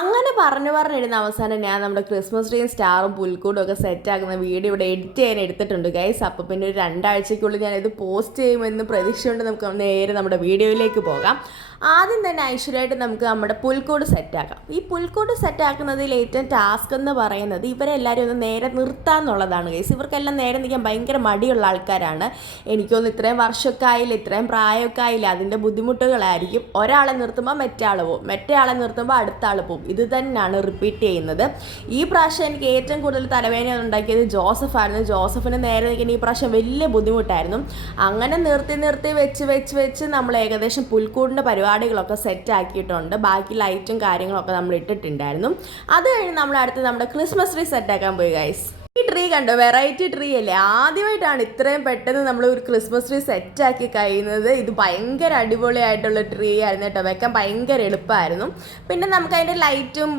അങ്ങനെ പറഞ്ഞിരുന്ന അവസാനം ഞാൻ നമ്മുടെ ക്രിസ്മസ് ട്രീയും സ്റ്റാറും പുൽക്കൂടും ഒക്കെ സെറ്റാക്കുന്ന വീഡിയോ ഇവിടെ എഡിറ്റ് ചെയ്യാൻ എടുത്തിട്ടുണ്ട് ഗൈസ്. അപ്പോൾ പിന്നെ ഒരു 2 ആഴ്ചയ്ക്കുള്ളിൽ ഞാനിത് പോസ്റ്റ് ചെയ്യുമെന്ന് പ്രതീക്ഷയുണ്ട്. നമുക്ക് നേരെ നമ്മുടെ വീഡിയോയിലേക്ക് പോകാം. ആദ്യം തന്നെ ഐശ്വര്യമായിട്ട് നമുക്ക് നമ്മുടെ പുൽക്കൂട് സെറ്റാക്കാം. ഈ പുൽക്കൂട് സെറ്റാക്കുന്നതിൽ ഏറ്റവും ടാസ്ക് എന്ന് പറയുന്നത് ഇവരെല്ലാവരും ഒന്ന് നേരെ നിർത്താമെന്നുള്ളതാണ് ഗൈസ്. ഇവർക്കെല്ലാം നേരെ നിൽക്കാൻ ഭയങ്കര മടിയുള്ള ആൾക്കാരാണ്. എനിക്കൊന്ന് ഇത്രയും വർഷമൊക്കെ ആയില്ല, ഇത്രയും പ്രായമൊക്കെ ആയില്ല, അതിൻ്റെ ബുദ്ധിമുട്ടുകളായിരിക്കും. ഒരാളെ നിർത്തുമ്പോൾ മറ്റേ ആൾ പോകും, മറ്റേ ആളെ നിർത്തുമ്പോൾ അടുത്ത ആൾ പോകും. ഇത് തന്നെയാണ് റിപ്പീറ്റ് ചെയ്യുന്നത്. ഈ പ്രാവശ്യം എനിക്ക് ഏറ്റവും കൂടുതൽ തലവേദന ഉണ്ടാക്കിയത് ജോസഫായിരുന്നു. ജോസഫിന് നേരെ നിൽക്കുന്ന ഈ പ്രാവശ്യം വലിയ ബുദ്ധിമുട്ടായിരുന്നു. അങ്ങനെ നിർത്തി വെച്ച് നമ്മൾ ഏകദേശം പുൽക്കൂടിൻ്റെ പരിപാടികളൊക്കെ സെറ്റ് ആക്കിയിട്ടുണ്ട്. ബാക്കി ലൈറ്റും കാര്യങ്ങളൊക്കെ നമ്മൾ ഇട്ടിട്ടുണ്ടായിരുന്നു. അത് കഴിഞ്ഞ് നമ്മൾ അടുത്ത് നമ്മുടെ ക്രിസ്മസ് ട്രീ സെറ്റാക്കാൻ പോയി ഗൈസ്. ഈ ട്രീ കണ്ടോ, വെറൈറ്റി ട്രീ അല്ലേ? ആദ്യമായിട്ടാണ് ഇത്രയും പെട്ടെന്ന് നമ്മൾ ഒരു ക്രിസ്മസ് ട്രീ സെറ്റാക്കി കഴിയുന്നത്. ഇത് ഭയങ്കര അടിപൊളിയായിട്ടുള്ള ട്രീ ആയിരുന്നു കേട്ടോ. വെക്കാൻ ഭയങ്കര എളുപ്പമായിരുന്നു. പിന്നെ നമുക്ക് അതിൻ്റെ ലൈറ്റും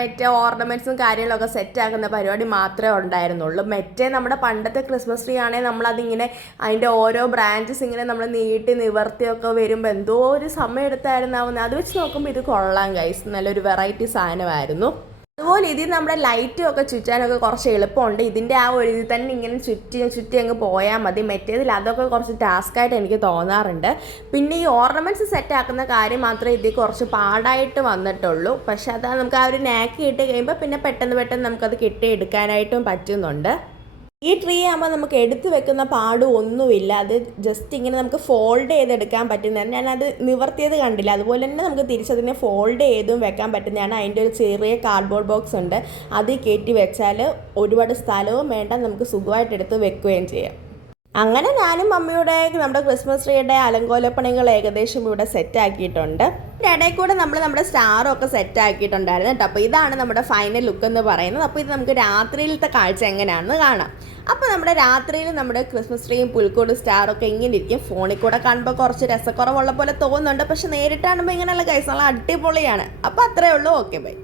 മറ്റേ ഓർണമെൻറ്റ്സും കാര്യങ്ങളൊക്കെ സെറ്റാക്കുന്ന പരിപാടി മാത്രമേ ഉണ്ടായിരുന്നുള്ളൂ. മറ്റേ നമ്മുടെ പണ്ടത്തെ ക്രിസ്മസ് ട്രീ ആണെങ്കിൽ നമ്മളതിങ്ങനെ അതിൻ്റെ ഓരോ ബ്രാഞ്ചസ് ഇങ്ങനെ നമ്മൾ നീട്ടി നിവർത്തിയൊക്കെ വരുമ്പോൾ എന്തോ ഒരു സമയം എടുത്തായിരുന്നാവുന്നത്. അത് വെച്ച് നോക്കുമ്പോൾ ഇത് കൊള്ളാം ഗൈസ്, നല്ലൊരു വെറൈറ്റി സാധനമായിരുന്നു. അതുപോലെ ഇതിൽ നമ്മുടെ ലൈറ്റും ഒക്കെ ചുറ്റാനൊക്കെ കുറച്ച് എളുപ്പമുണ്ട്. ഇതിൻ്റെ ആ ഒരു ഇതിൽ തന്നെ ഇങ്ങനെ ചുറ്റി അങ്ങ് പോയാൽ മതി. മറ്റേതിൽ അതൊക്കെ കുറച്ച് ടാസ്ക്കായിട്ട് എനിക്ക് തോന്നാറുണ്ട്. പിന്നെ ഈ ഓർണമെൻറ്റ്സ് സെറ്റാക്കുന്ന കാര്യം മാത്രമേ ഇതിൽ കുറച്ച് പാടായിട്ട് വന്നിട്ടുള്ളൂ. പക്ഷെ അത് നമുക്ക് ആ ഒരു നാക്ക് ഇട്ട് കഴിയുമ്പോൾ പിന്നെ പെട്ടെന്ന് നമുക്കത് കിട്ടിയെടുക്കാനായിട്ടും പറ്റുന്നുണ്ട്. ഈ ട്രീ ആകുമ്പോൾ നമുക്ക് എടുത്ത് വെക്കുന്ന പാടും ഒന്നുമില്ല. അത് ജസ്റ്റ് ഇങ്ങനെ നമുക്ക് ഫോൾഡ് ചെയ്തെടുക്കാൻ പറ്റുന്നതാണ്. ഞാനത് നിവർത്തിയത് കണ്ടില്ല. അതുപോലെ തന്നെ നമുക്ക് തിരിച്ചതിനെ ഫോൾഡ് ചെയ്തും വെക്കാൻ പറ്റുന്നതാണ്. അതിൻ്റെ ഒരു ചെറിയ കാർഡ്ബോർഡ് ബോക്സ് ഉണ്ട്. അത് കയറ്റി വെച്ചാൽ ഒരുപാട് സ്ഥലവും വേണ്ട, നമുക്ക് സുഖമായിട്ട് എടുത്ത് വെക്കുകയും ചെയ്യാം. അങ്ങനെ ഞാനും മമ്മിയുടെ നമ്മുടെ ക്രിസ്മസ് ട്രീയുടെ അലങ്കോലപ്പണികൾ ഏകദേശം ഇവിടെ സെറ്റാക്കിയിട്ടുണ്ട്. ഇടയിൽ കൂടെ നമ്മൾ നമ്മുടെ സ്റ്റാറും ഒക്കെ സെറ്റ് ആക്കിയിട്ടുണ്ടായിരുന്നു കേട്ടോ. അപ്പോൾ ഇതാണ് നമ്മുടെ ഫൈനൽ ലുക്ക് എന്ന് പറയുന്നത്. അപ്പോൾ ഇത് നമുക്ക് രാത്രിയിലത്തെ കാഴ്ച എങ്ങനെയാണെന്ന് കാണാം. അപ്പോൾ നമ്മുടെ രാത്രിയിൽ നമ്മുടെ ക്രിസ്മസ് ട്രീയും പുൽക്കൂടും സ്റ്റാറൊക്കെ ഇങ്ങനെ ഇരിക്കും. ഫോണിൽ കൂടെ കാണുമ്പോൾ കുറച്ച് രസക്കുറവുള്ള പോലെ തോന്നുന്നുണ്ട്. പക്ഷെ നേരിട്ട് കാണുമ്പോൾ ഇങ്ങനെയുള്ള ഗൈസ് നല്ല അടിപൊളിയാണ്. അപ്പോൾ അത്രയേ ഉള്ളൂ. Okay bye.